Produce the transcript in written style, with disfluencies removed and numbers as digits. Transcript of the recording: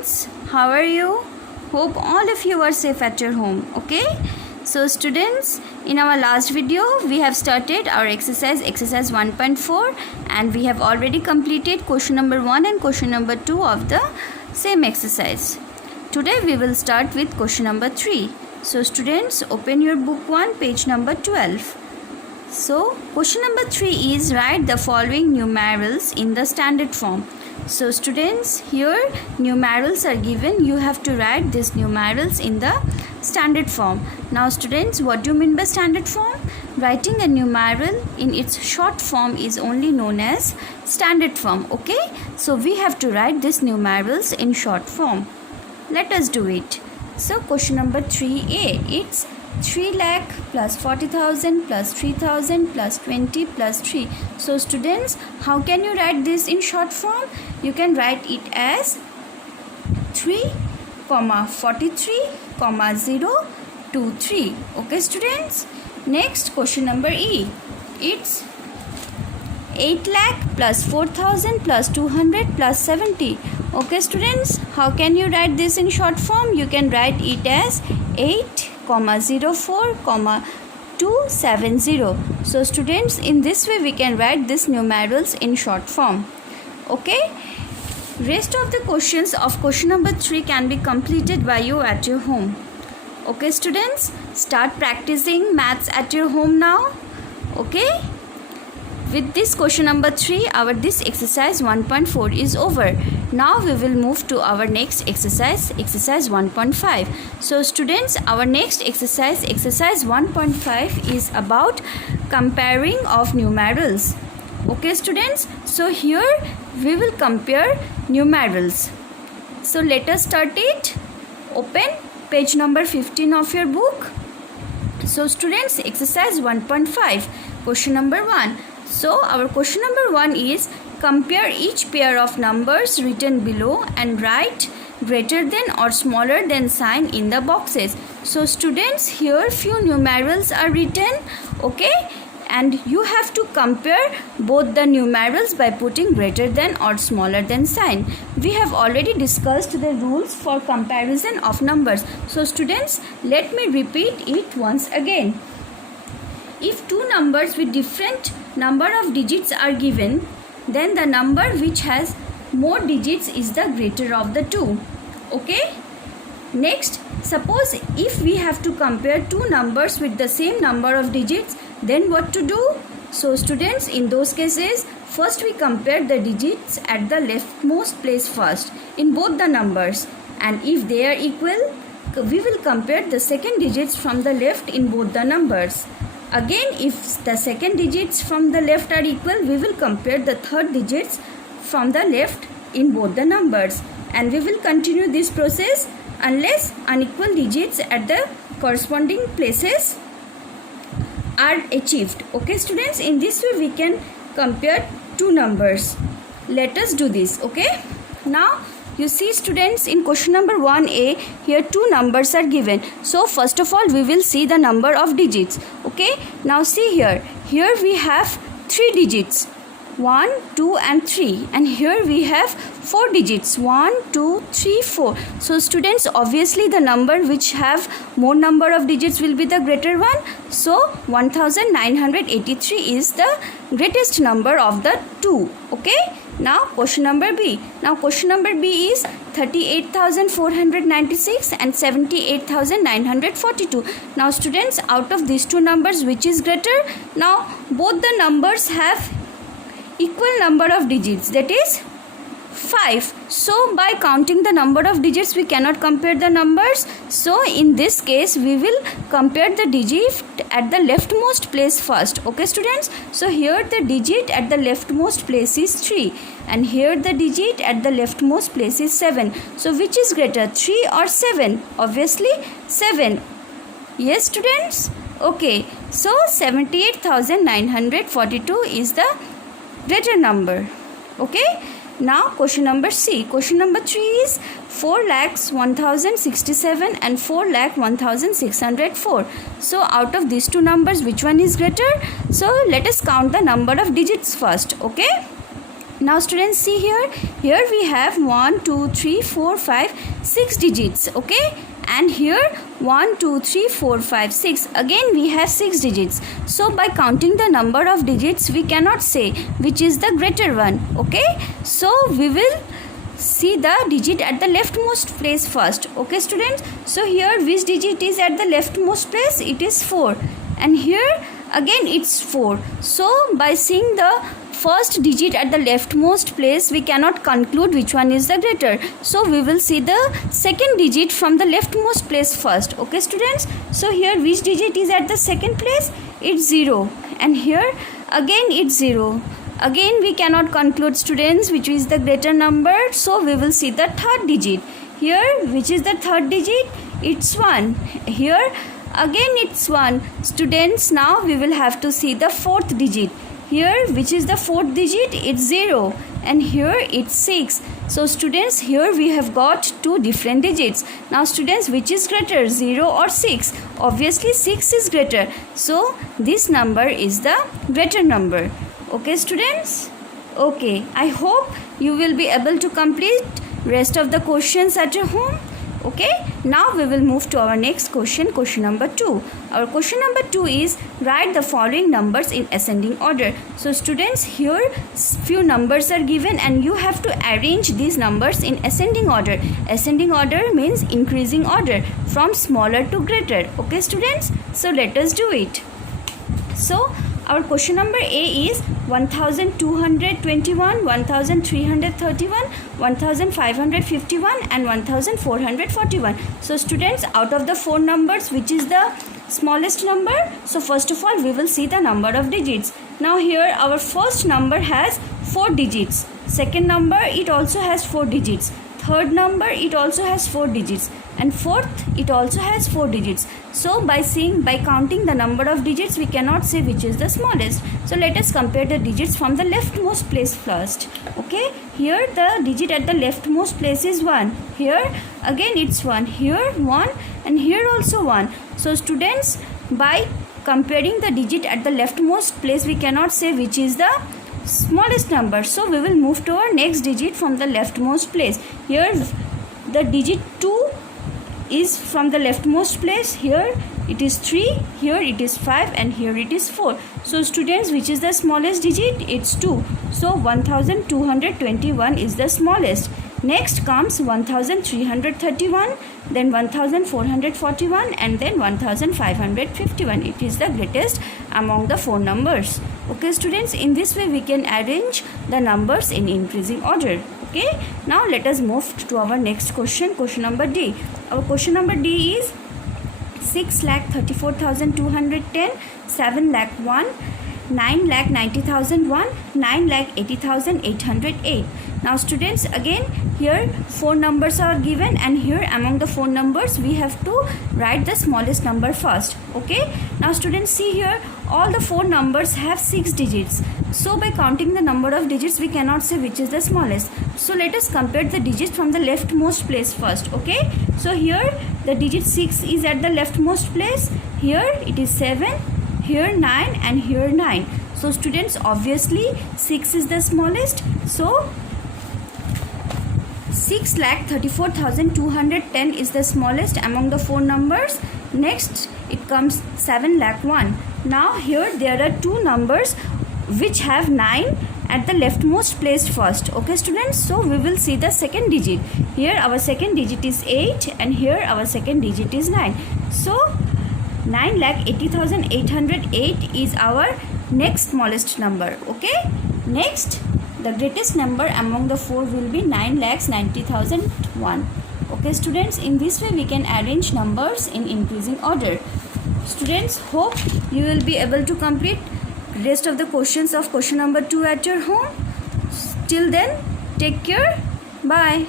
students, how are you? Hope all of you are safe at your home. Okay, so students, in our last video we have started our exercise 1.4 and we have already completed question number 1 and question number 2 of the same exercise. Today we will start with question number 3. So students, open your book 1, page number 12. So question number 3 is write the following numerals in the standard form. So students, here numerals are given. You have to write these numerals in the standard form. Now students, what do you mean by standard form? Writing a numeral in its short form is only known as standard form. Okay, so we have to write these numerals in short form. Let us do it. So question number 3A, it's 3 lakh plus 40,000 plus 3,000 plus 20 plus 3. So students, how can you write this in short form? You can write it as 3, 43, 0, 2, 3. Okay students. Next question number E. It's 8 lakh plus 4,000 plus 200 plus 70. Okay students, how can you write this in short form? You can write it as 8, 04, 270. So students, in this way we can write these numerals in short form. Okay, rest of the questions of question number 3 can be completed by you at your home. Okay students, start practicing maths at your home now. Okay, with this question number 3, our this exercise 1.4 is over. Now we will move to our next exercise 1.5. So students, our next exercise 1.5 is about comparing of numerals. Okay students, so here we will compare numerals. So let us start it. Open page number 15 of your book. So students, exercise 1.5, question number 1. So our question number 1 is compare each pair of numbers written below and write greater than or smaller than sign in the boxes. So students, here few numerals are written. Okay, and you have to compare both the numerals by putting greater than or smaller than sign. We have already discussed the rules for comparison of numbers. So students, let me repeat it once again. If two numbers with different number of digits are given, then the number which has more digits is the greater of the two. Okay, next, suppose if we have to compare two numbers with the same number of digits, then what to do? So students, in those cases, first we compare the digits at the leftmost place first in both the numbers, and if they are equal, we will compare the second digits from the left in both the numbers. Again, if the second digits from the left are equal, we will compare the third digits from the left in both the numbers, and we will continue this process unless unequal digits at the corresponding places are achieved. Okay students, in this way we can compare two numbers. Let us do this. Okay, now you see students, in question number 1A, here two numbers are given. So first of all we will see the number of digits. Okay, now see here we have 3 digits, 1, 2 and 3, and here we have 4 digits, 1, 2, 3, 4. So students, obviously the number which have more number of digits will be the greater one. So 1983 is the greatest number of the two. Okay, now question number B. Now question number B is 38,496 and 78,942. Now students, out of these two numbers, which is greater? Now both the numbers have equal number of digits, that is 5. So by counting the number of digits we cannot compare the numbers. So in this case we will compare the digit at the leftmost place first. Okay students, so here the digit at the leftmost place is 3 and here the digit at the leftmost place is 7. So which is greater, 3 or 7? Obviously 7. Yes students. Okay, so 78,942 is the greater number. Okay, now question number C. Question number 3 is 4,01,067 and 4,01,604. So out of these two numbers, which one is greater? So let us count the number of digits first. Okay, Now students, see here we have 1 2 3 4 5 6 digits, okay, and here 1 2 3 4 5 6, again we have 6 digits. So by counting the number of digits we cannot say which is the greater one, okay. So we will see the digit at the leftmost place first, okay students. So here which digit is at the leftmost place? It is 4, and here again it's 4. So by seeing the first digit at the leftmost place we cannot conclude which one is the greater. So we will see the second digit from the leftmost place first, okay students. So here which digit is at the second place? It's 0, and here again it's 0. Again we cannot conclude students which is the greater number. So we will see the third digit. Here which is the third digit? It's 1. Here again it's 1. Students, now we will have to see the fourth digit. Here which is the fourth digit? It's 0, and here it's 6. So students, here we have got two different digits. Now students, which is greater, 0 or 6? Obviously 6 is greater, so this number is the greater number, okay students. Okay, I hope you will be able to complete rest of the questions at your home. Okay, now we will move to our next question, question number 2. Our question number 2 is write the following numbers in ascending order. So students, here few numbers are given and you have to arrange these numbers in ascending order. Ascending order means increasing order from smaller to greater, okay students. So let us do it. So our question number A is 1221, 1331, 1551 and 1441. So students, out of the four numbers, which is the smallest number? So first of all we will see the number of digits. Now here our first number has 4 digits. Second number, it also has 4 digits. Third number, it also has 4 digits, and fourth, it also has 4 digits. So by counting the number of digits we cannot say which is the smallest. So let us compare the digits from the leftmost place first. Okay, here the digit at the leftmost place is 1. Here again it's 1. Here 1, and here also 1. So students, by comparing the digit at the leftmost place we cannot say which is the smallest number. So we will move to our next digit from the leftmost place. Here the digit 2 is from the leftmost place. Here it is 3, here it is 5, and here it is 4. So students, which is the smallest digit? It's 2. So 1221 is the smallest. Next comes 1331, then 1441, and then 1551. It is the greatest among the four numbers. Okay students, in this way we can arrange the numbers in increasing order. Okay, now let us move to our next question, question number D. Our question number D is 6,34,210, 7,01,000, 9,90,001, 9,80,808. Now students, again here 4 numbers are given, and here among the 4 numbers we have to write the smallest number first. Okay, now students, see here all the 4 numbers have 6 digits. So by counting the number of digits we cannot say which is the smallest. So let us compare the digits from the leftmost place first. Okay, so here the digit 6 is at the leftmost place. Here it is 7, here 9, and here 9. So students, obviously 6 is the smallest. So 6,34,210 is the smallest among the 4 numbers. Next it comes 7,01,000. Now here there are 2 numbers which have 9 at the leftmost place first. Okay students, so we will see the second digit. Here our second digit is 8, and here our second digit is 9. So 9,80,808 is our next smallest number. Okay, next the greatest number among the 4 will be 9,90,001. Okay students, in this way we can arrange numbers in increasing order. Students, hope you will be able to complete rest of the questions of question number 2 at your home. Till then, take care. Bye.